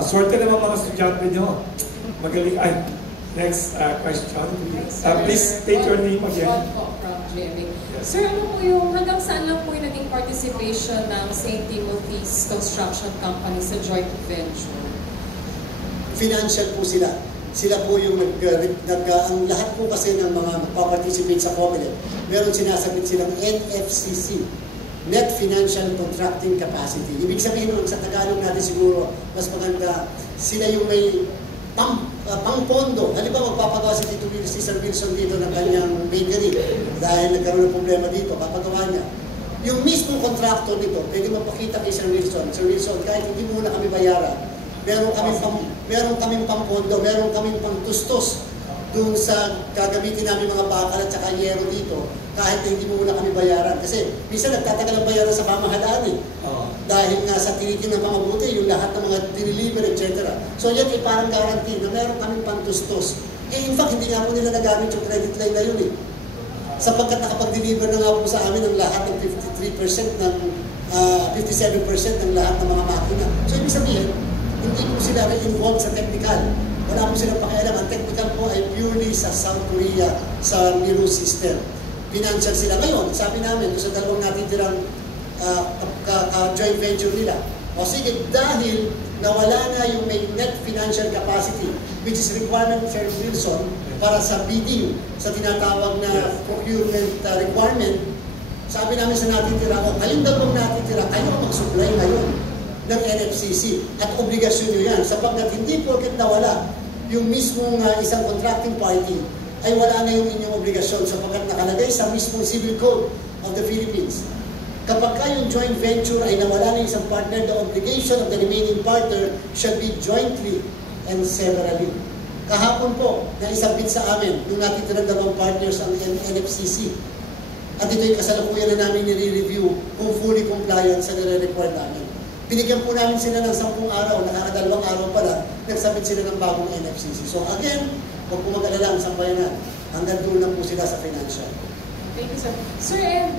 Swerte naman mga estudyante nyo. Magaling. Ay, next question. Please state your name again. From GMA. Yes. Sir, ano po yung, hanggang saan lang po yung naging participation ng St. Timothy's Construction Company sa joint venture? Financial po sila. Sila po yung ang lahat po kasi ng mga magpaparticipate sa COMELEC, meron sinasabit silang NFCC, Net Financial Contracting Capacity. Ibig sabihin sa Tagalog natin siguro, mas maganda, sila yung may pang-pondo. Halimbawa, magpapagawa si Sir Wilson dito ng kanyang bakery dahil nagkaroon ng problema dito, papagawa niya. Yung mismong contractor nito, pwede mapakita kay Sir Wilson, kahit hindi mo na kami bayaran, meron kaming pang-pondo, meron kaming pang-tustos dun sa gagamitin namin mga bakal at saka yero dito, kahit hindi mo muna kami bayaran. Kasi minsan nagtatagal ang bayaran sa pamahalaan eh. Dahil nga sa tinitin ng mga buti, yung lahat ng mga diniliver, etc. So yan ay parang guarantee na meron kaming pang-tustos. In fact, hindi nga po nila nagamit yung credit line na yun eh. Sapagkat nakapag-deliver na nga po sa amin ang lahat ng 53% ng 57% ng lahat ng mga makina. So ibig sabihin, hindi po sila involved sa technical. Wala po silang pakialam. Ang technical po ay purely sa South Korea, sa Miru system. Financial sila. Ngayon, sabi namin, sa dalawang natitirang joint venture nila, o sige, dahil nawala na yung may net financial capacity, which is requirement Sir Wilson para sa bidding, sa tinatawag na procurement requirement, sabi namin sa natitira, o kayong dalawang natitira, kayo ang mag-supply ngayon ng NFCC at obligasyon nyo yan sapagkat hindi porket nawala yung mismong isang contracting party ay wala na yung inyong obligasyon sapagkat nakalagay sa mismong Civil Code of the Philippines. Kapag yung joint venture ay nawala na isang partner, the obligation of the remaining partner should be jointly and severally. Kahapon po, naisabit sa amin yung natitirang dalawang partners ang NFCC. At ito'y kasalukuyan na namin nire-review kung fully compliant sa nire-require namin. Binigyan po namin sila ng 10 araw, nakakadalawang araw pala, nagsabit sila ng bagong NFCC. So again, huwag po mag-alala ang sambayanan. Hanggang doon lang po sila sa financial. Thank you, sir. Sir, and